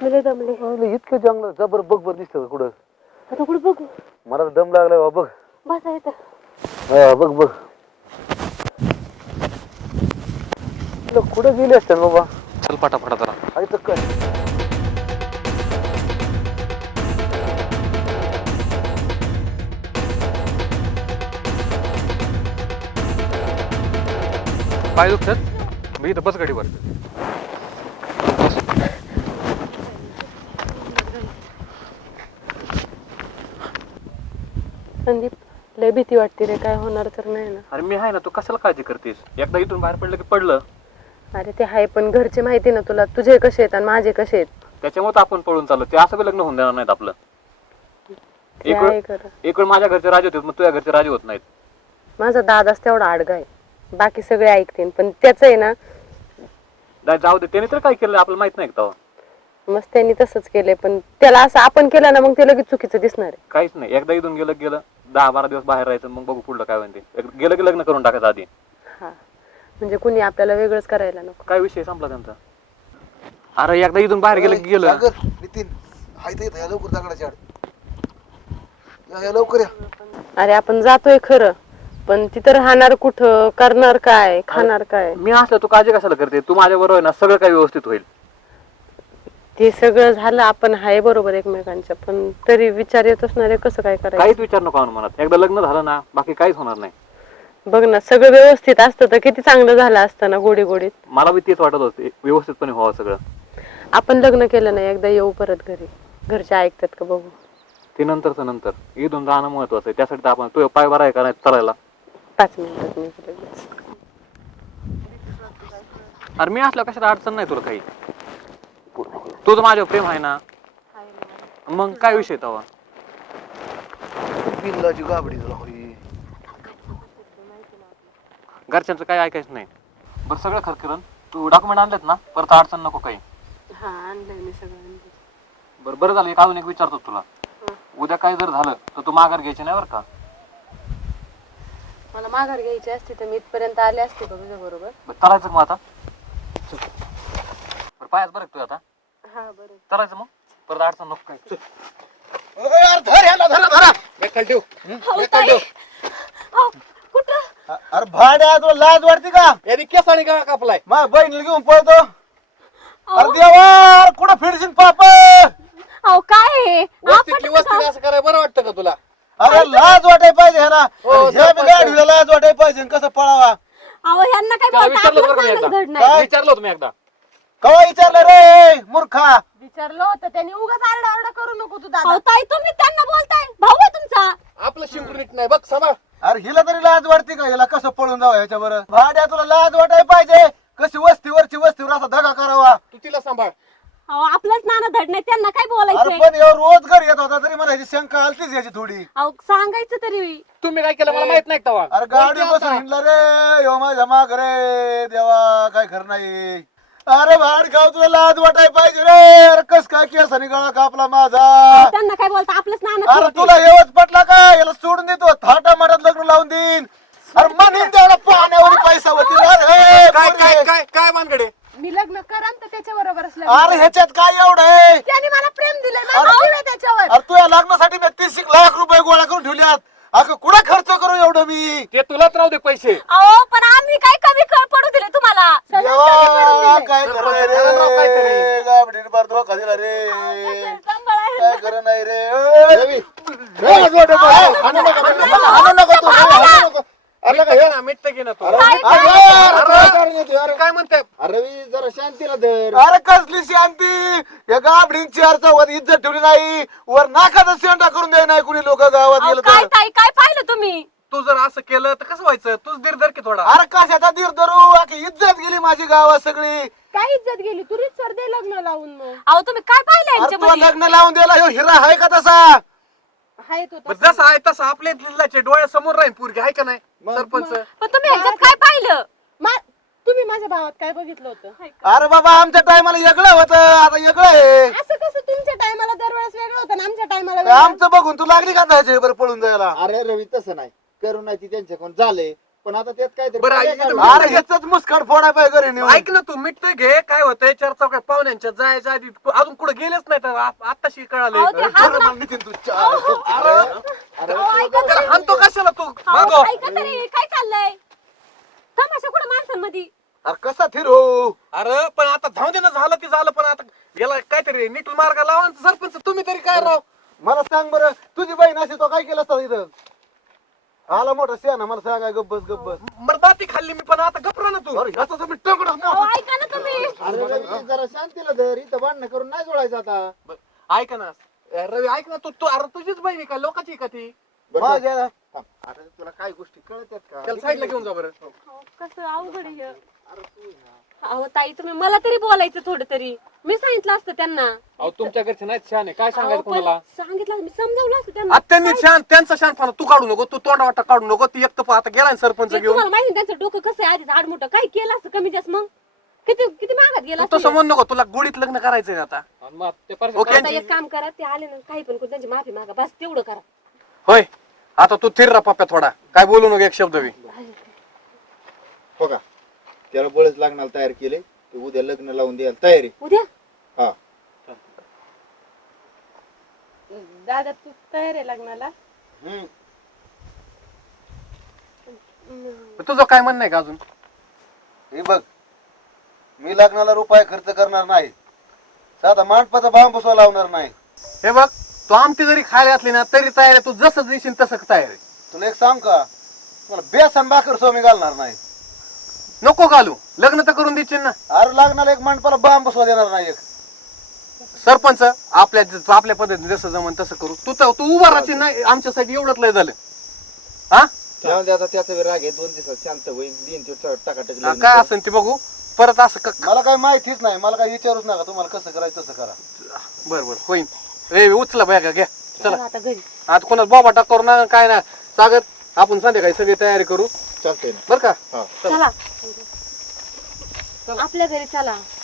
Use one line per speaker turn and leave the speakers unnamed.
लय दमले.
इतके जंगल जबर बघ बर दिसत कुठं.
आता कुठे बघू?
मला तर दम लागलाय बा बघ.
बसा येतं.
हा बघ बघ. कुठं गेले असते बाबा?
चल पटापटा जरा.
आई तर काय
पाय दुखतात मी इथं बस गाडीवर.
संदीप लय भीती वाटते रे, काय होणार तर नाही ना?
अरे मी आहे ना, तू कशाला काळजी करतेस? एकदा इथून बाहेर पडलं की पडलं.
अरे ते आहे, पण घरचे माहिती ना तुला, तुझे कसे आहेत आणि माझे कसे आहेत.
त्याच्यामुळे तर आपण पळून चाललो. ते असं बी लग्न होऊन देणार नाहीत आपलं.
ते आहे खरं.
एक वेळ माझ्या घरचे राजे होते, मग तुझ्या घरचे राजे होत नाहीत.
माझा दादाच तेवढा आडगा आहे, बाकी सगळे ऐकतील, पण त्याच आहे ना.
जाऊ दे, त्याने तर काय केलं आपल्याला माहित नाही का?
मस्त त्यांनी तसंच केलंय, पण त्याला असं आपण केलं ना मग ते लगेच चुकीचं दिसणार आहे.
काहीच नाही, एकदा इथून गेलं 10-12 दिवस बाहेर राहायचं, मग बघू पुढलं काय म्हणते. गेलं की लग्न करून टाकायचं आधी.
हा म्हणजे कुणी आपल्याला वेगळंच करायला नको.
काय विषय संपला त्यांचा. अरे एकदा इथून बाहेर गेलं
नितीन हाय तर या लवकर दगडाच्या आड. या लवकर या.
अरे आपण जातोय खरं, पण तिथं राहणार कुठं, करणार काय, खाणार काय?
मी असलं तू काळजी कशाला करते? तू माझ्या बरोबर आहे ना, सगळं काही व्यवस्थित होईल.
ते सगळं झालं, आपण हाय बरोबर एकमेकांच्या, पण तरी विचार येत असणार आहे कसं काय करायचं.
काहीच विचार नको आणू मनात. एकदा लग्न झालं ना बाकी काहीच होणार नाही.
बघ ना, सगळं व्यवस्थित असतं तर किती चांगलं झालं असतं ना, गोडी गोडीत.
मला बी तेच वाटत होते, व्यवस्थितपणे व्हावं सगळं.
आपण लग्न केलं नाही, एकदा येऊ परत घरी. घरचे ऐकतात का बघू.
ते नंतर इथून जाणं महत्वाचं आहे. त्यासाठी तर आपण तुझ्या पाय बरा आहे का नाही चालायला.
5 मिनिटात मी लगेच.
अरे मी असलं कशाला अडचण नाही तुला काही. तुझं माझ्यावर प्रेम आहे ना, मग काय विषय तवा.
बिल्लाची गाबडी तुला होई.
घरच्यांचं काही ऐकायचं नाही. बरं सगळं खरं तू डॉक्युमेंट आणलेत ना, परत अडचण नको काही.
हा आणलंय मी सगळं.
बरं झालं. अजून एक विचारतो तुला. उद्या काय जर झालं तर तू माघार घ्यायची नाही बरं का.
मला माघार घ्यायची असती तर मी इथपर्यंत आले असते का तुझ्या बरोबर.
चालायचं मग आता. पायात बरं तू आता.
हा बरोबर
चालायचं मग, परत अडचण नको काय.
अरे भाड्या तुला लाज वाटते का?
याने केसाने गळा कापलाय.
माझ्या बहिणीला घेऊन पळतो. अरे देवा कुठं फिरशील पाप.
अहो काय
वस्ती असं करायला बरं वाटतं का तुला?
अरे लाज वाटाय पाहिजे ह्याला. गाडीला लाज वाटाय पाहिजे कसं पळावा.
अहो ह्यांना काय
विचारलं बरं मी एकदा. विचारलं होतं मी एकदा.
कवा विचारलं रे मूर्खा.
विचारलं होतं त्यांनी, उगाच आरडा करू नको तू दादा. ताई तुम्ही त्यांना बोलताय, भाऊ आहे तुमचा.
आपलं शिंकून नीट नाही बघ सभा.
अरे हिला तरी लाज वाटते का? हिला कसं पळून जावं ह्याच्या बरं. भाड्या तुला लाज वाटाय पाहिजे. कशी वस्तीवर असा धगा करावा.
तू तिला सांभाळ.
अहो आपलंच नाना धड नाही, त्यांना काय
अरे
बोलायचं.
पण ह्यो रोज घर येत होता तरी मला ह्याची शंका आलतीच याची थोडी.
अहो सांगायचं तरी.
तुम्ही काय केलं मला माहित नाही तवा.
अरे गाडी बसून हिंडला रे ह्यो माझ्या माग रे. देवा काय खरं नाही. अरे भाडगाव तुला लाज वाटाय पाहिजे रे. अरे कस काय केसाने गळा कापला माझा.
त्यांना काय बोलता, आपलंच नाना.
अरे तुला हेवच पटला का? याला सोडून देतो, थाटा माटात लग्न लावून देईन. अरे म्हणून तेवढा पाण्यावर पैसा होती.
काय मानगडे.
मी लग्न करा तर त्याच्या बरोबरच.
अरे ह्याच्यात काय एवढं आहे?
त्याने मला प्रेम दिलं त्याच्यावर.
अरे तुझ्या लग्नासाठी मी 30 लाख रुपये गोळा करून ठेवल्यात. अगं कुठं खर्च करू एवढं मी?
ते तुलाच राहू दे पैसे.
अहो पण आम्ही काय कमी पडू दिले तुम्हाला.
देवा काय कराय रे. गाबडीने बार धोका दिला रे. काय खरं नाही रे.
काय म्हणताय?
अरे जरा शांतीला धर. अरे कसली शांती. या गाबडींची अर्थ इज्जत ठेवली नाही. वर नाकाचा शेंडा करून द्याय नाही कुणी लोक गावात गेलं तर.
काय पाहिलं तुम्ही?
तू जर असं केलं तर कसं व्हायचं? तूच दीर की थोडा.
अरे कशाचा धीर धरू. इज्जत गेली माझी गावात सगळी.
काय इज्जत गेली? तुरीच सर दे लग्न लावून. मग अहो तुम्ही काय पाहिलं?
लग्न लावून दिला ह्यो हिरा आहे का तसा?
जसा आहे तसा आपल्या लिल्लाच्या डोळ्यासमोर राहील पोरगी आहे का नाही सरपंच.
पण तुम्ही ह्याच्यात काय पाहिलं? तुम्ही माझ्या भावात काय बघितलं होतं?
अरे बाबा आमच्या टायमाला वेगळं होतं, आता वेगळं आहे.
असं कसं? तुमच्या टायमाला दरवेळेस वेगळं होतं, आमच्या टायमाला
आमचं बघून तू लागली का जायचे बरं पळून जायला?
अरे रवी तसं नाही करू नाही ती त्यांच्याकडून झाले पण आता त्यात काय
बरं, आई,
अरे याच मुस्काट फोडाय पाहिजे घरी नेऊन.
ऐक ना तू मिटतोय घे काय होतंय चार चौकात पाहुण्यांच्या जायच्या आधी अजून कुठे गेलेच नाही तर आत्ताशी कळालं
अहो, ते हात
बरं, मला नितीन तू
त्याला हाणतो कशाला तू मागो
ऐका तरी काय चाललंय तमाशा कुठं माणसांमध्ये
अरे कसा थिरो
अरे पण आता धाव दे ना झालं ते झालं पण आता याला काहीतरी नीट मार्ग लावा आणि सरपंच तुम्ही तरी काय राव
मला सांग बरं तुझी बहीण अशी तो काय केलं असतं इथं आला मोठा शहाणा मला सांगाय गब्बस गब्बस
मरदाती खाल्ली मी पण आता गपरा ना तू
अरे याचा तर मी टकडा
अहो, ऐका ना तुम्ही
अरे रवी, जरा शांतीला धर इथं भांडणं करून नाही जोडायचं आता
ऐक ना रवी ऐक ना तू अरे तुझीच बहिणी का लोकांची का ती
माझ्या
थांब. आता तुला काय गोष्टी कळतात का
त्याला साईडला घेऊन जा बरं
अहो, कसं अवघड आहे हे. अहो ताई तुम्ही मला तरी बोलायचं थोडं तरी मी सांगितलं असतं त्यांना
अहो तुमच्या घरचे नाही छान आहे काय
अहो,
सांगायचं
पण
कोणाला
सांगितलं मी समजावलं असतं त्यांना
आत्यांनी छान त्यांचा शानपणा तू काढू नको तू तोंडा वाटा काढू नको ती एक तर आता गेला ना सरपंच
ते
घेऊन
तुम्हाला माहिती ना त्यांचं डोकं कसं आहे आधीच आडमुठं काही केलं असतं कमी जास्त मग किती किती मागात गेला
तू तसं म्हणू नको तुला गोडीत लग्न करायचंय आता
आणि मग ते परत
ओके
आता एक काम करा ते आले ना काही पण करून त्यांची माफी मागा बस तेवढं करा
होय आता तू थिर रा पप्प्या थोडा काय बोलू नको एक शब्द बी
हो का त्याला बळच लागणार तयार केले ते उद्या लग्न लावून द्यायला तयारी
उद्या
हा
दादा तू तयार आहे लग्नाला
तुझं काय म्हणणं आहे का अजून
हे बघ मी लग्नाला रुपये खर्च करणार नाही साधा मांडपाचा बांब बसवा लावणार नाही
हे बघ तू आमटी जरी खायला घातली ना तरी तयार आहे तू जसं देशील तसं तयार आहे
तुला एक सांग का मला बेसन भाकर स्वामी घालणार नाही
नको घालू लग्न तर करून देशील ना
अरे लग्नाला एक मांडपाला बांब बसवा देणार नाही एक
सरपंच आपल्या पद्धतीने जसं जमन तसं करू तू उभा राहशील ना आमच्यासाठी एवढंच लय झालं हा
त्यामुळे ते आता त्याचा बी राग आहे 2 दिवसात शांत होईल दिन ते टाकाटक लग्न
काय
कर.
असेल ते बघू परत असं
मला काही माहितीच नाही मला काही विचारूच नका तुम्हाला कसं करायचं तसं करा
बर बर होईन ए उचला बॅगा घ्या चला
चला आता घरी
आता कोणाला बोबा टाक करू ना काय ना सागर आपण संध्याकाळी सगळी तयारी करू
चालतंय ना
बर का
हा
चला आपल्या घरी चला